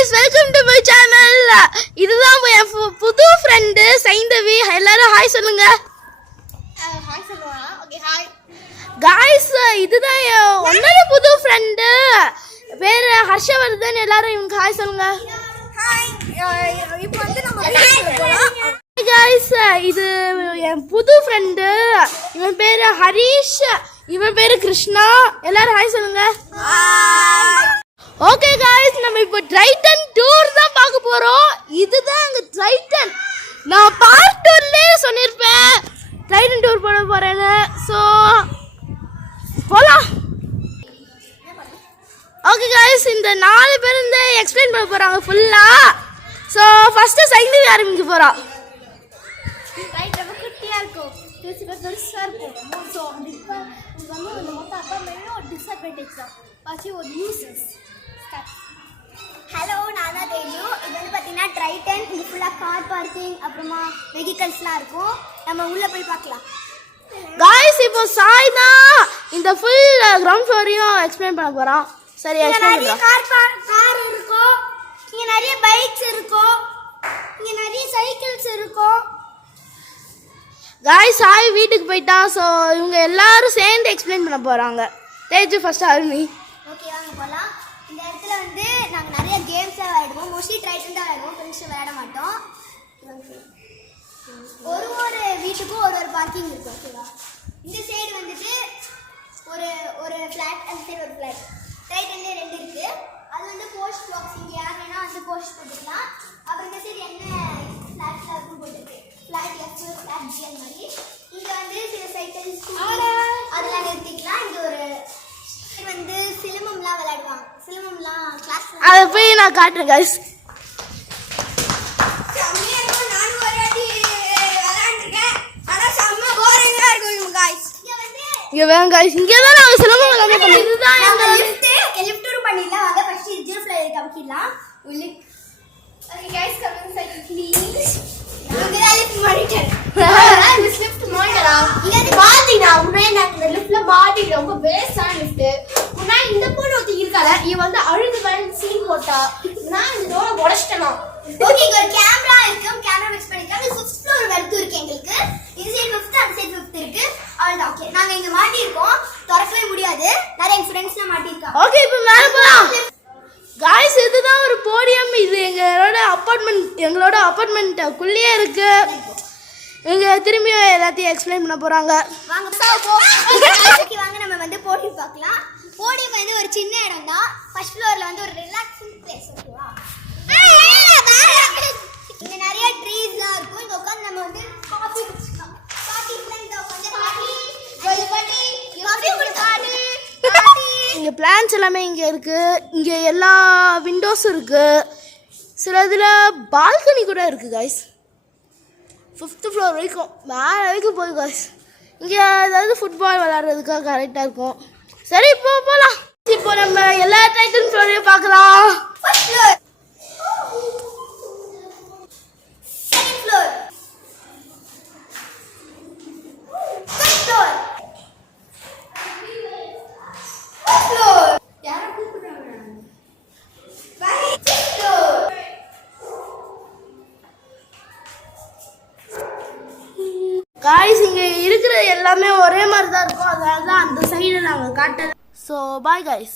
guys, welcome to my channel. இதுதான் என் புது friend Saindhavi. எல்லாரும் ஹாய் சொல்லுங்க. ஹாய் சொல்லுவாங்க. Okay hi. guys, இதுதான் ஒன்னோட புது ஃப்ரெண்ட். பேர் ஹர்ஷவர்தன். எல்லாரும் இவங்க ஹாய் சொல்லுங்க. ஹாய். இப்போ வந்து நம்ம வீடியோக்குள்ள போலாம். guys, இது என் புது ஃப்ரெண்ட். இவன் பேர் ஹரிஷ். இவன் பேர் கிருஷ்ணா. எல்லாரும் ஹாய் சொல்லுங்க. ஹாய். ஓகே गाइस, நம்ம இப்போ ட்ரைட்டன் டூர் தான் பார்க்க போறோம். இதுதான் அங்க ட்ரைட்டன். நான் பார்ட் 2ல சொல்லிருப்பேன் ட்ரைட்டன் டூர் போட போறேன்னு. சோ போலாம். ஓகே गाइस, இந்த 4 பேர் இந்த எக்ஸ்பிளைன் பண்ண போறாங்க ஃபுல்லா. சோ ஃபர்ஸ்ட் சைந்தவி ஆரம்பிக்க போறா. ரைட், ரொம்ப குட்டியா இருக்கும். பெருசா இருக்கும். சோ இப்போ வந்து இந்த மொத்த அப்பார்ட்மெண்ட்ல ஒரு டிஸ்அட்வான்டேஜ் தான். பாசி ஒரு யூசஸ். ஹலோ, நான் தான் தேஜு. இது வந்து பார்த்தீங்கன்னா ட்ரைட்டன். இது ஃபுல்லாக கார் பார்க்கிங், அப்புறமா வெஹிக்கல்ஸ்லாம் இருக்கும். நம்ம உள்ளே போய் பார்க்கலாம். गाइस, இப்போ சாய் தான் இந்த ஃபுல் கிரவுண்ட் ஃப்ளோரையும் எக்ஸ்பிளைன் பண்ண போறான். சரி, எக்ஸ்பிளைன் பண்ணு. கார் இருக்கும், இங்கே நிறைய பைக்ஸ் இருக்கும், இங்கே நிறைய சைக்கிள்ஸ் இருக்கும். गाइस, சாய் வீட்டுக்கு போயிட்டான். ஸோ இவங்க எல்லாரும் சேர்ந்து எக்ஸ்பிளைன் பண்ண போறாங்க. தேஜு ஃபர்ஸ்ட் ஆரம்பி. ஓகே, வாங்க போகலாம். இந்த இடத்துல வந்து நாங்கள் நிறைய கேம்ஸாக விளையாடுவோம். மோஸ்ட்லி ட்ரைட்டன் தான் விளையாடுவோம், ஃப்ரெண்ட்ஸ் விளையாட மாட்டோம். ஒரு வீட்டுக்கும் ஒரு பார்க்கிங் இருக்கும். ஓகேவா? இந்த சைடு வந்துட்டு ஒரு ஃப்ளாட், அந்த சைடு ஒரு ஃப்ளாட். ட்ரைட்டன்லேயே 2 இருக்குது. அது வந்து போஸ்ட் பாக்ஸ். இங்கே யார் வேணால் வந்து போஸ்ட் போட்டுக்கலாம். அப்புறம் இந்த சைடு என்ன ஃப்ளாட்ஸில் இருக்கும் போட்டுருக்கு. ஃப்ளாட் எஃப், ஃப்ளாட் ஜி, அந்த மாதிரி. இங்கே வந்து சில சைக்கிள்ஸ் அதெல்லாம் நிறுத்திக்கலாம். இங்கே ஒரு வந்து சிலம்பம்லாம் விளையாடுவாங்க. சிலம்பம்லாம் கிளாஸ் அதை போய் நான் காட்டுறேன் गाइस. நானும் ஒரு வாட்டி விளையாண்டுருக்கேன். ஆனால் செம்ம போரிங்காக இருக்கும் गाइस. இங்க வேணும் गाइस, இங்கே தான் நாங்கள் சிலம்பம் எல்லாமே பண்ணுவோம். இதுதான் நம்ம லிஃப்ட் டூர் பண்ணிடலாம். வாங்க ஃபர்ஸ்ட் இது ஜீரோ ஃப்ளையர் கமிக்கலாம். Okay guys, come inside please. இங்க லிஃப்ட் மாட்டிட்டேன். இந்த லிஃப்ட் மாட்டடா. இங்க பாத்தீங்கன்னா உண்மையா நான் இந்த லிஃப்ட்ல மாட்டிட்டு ரொம்ப வேஸ்டான லிஃப்ட். முன்னாடி இந்த பொண்ணு ஒருத்தி இருக்கால, இவ வந்து அழுது வந்து சீன் போட்டா. நான் இந்த டோரை உடைச்சிட்டேனா. ஓகே, இங்க ஒரு கேமரா இருக்கு. கேமரா ஃபிக்ஸ் பண்ணிக்கலாம். இது 5th ஃப்ளோர் வரைக்கும் இருக்கு எங்களுக்கு. இது சைடு 5th, அந்த சைடு 5th இருக்கு. அவ்வளவுதான். ஓகே, நாங்க இங்க மாட்டி இருக்கோம். திறக்கவே முடியாது. நிறைய எங்க ஃப்ரெண்ட்ஸ்லாம் மாட்டி இருக்காங்க. ஓகே, இப்போ மேல போலாம். गाइस, இதுதான் ஒரு போடியம். இது எங்களோட அபார்ட்மெண்ட்டுக்குள்ளேயே இருக்கு. இவங்க திரும்பி எல்லாத்தையும் எக்ஸ்பிளைன் பண்ண போறாங்க. வாங்க ஓகே, வாங்க நம்ம வந்து போடியம் பார்க்கலாம். போடியம் வந்து ஒரு சின்ன இடம் தான். ஃபர்ஸ்ட் ஃப்ளோர்ல வந்து ஒரு ரிலாக்ஸிங் பிளேஸ். ஓகேவா? இங்க நிறைய ட்ரீஸ்லாம் இருக்கும். இங்க உட்கார்ந்து நம்ம வந்து காஃபி குடிக்கலாம். காஃபி ஃப்ரெண்ட் கொஞ்சம் காஃபி குடிக்காது. இங்க பிளான்ஸ் எல்லாமே இங்க இருக்கு. இங்க எல்லா விண்டோஸும் இருக்கு. சில இதுல பால்கனி கூட இருக்கு गाइस. 5th ஃப்ளோர் வரைக்கும் மேலே வரைக்கும் போய் गाइस. இங்க ஏதாவது ஃபுட்பால் விளையாடுறதுக்காக கரெக்டா இருக்கும். சரி, இப்போ போலாம். இப்போ நம்ம எல்லா டைட்டன் ஃப்ளோரையும் பார்க்கலாம். First floor, second floor, first floor, first floor. யாரை கூப்பிடுறாங்க? First floor. गाइस, இங்க இருக்கிற எல்லாமே ஒரே மாதிரி தான் இருக்கும். அதனால தான் அந்த சைடு நாங்கள் காட்டல. So bye guys.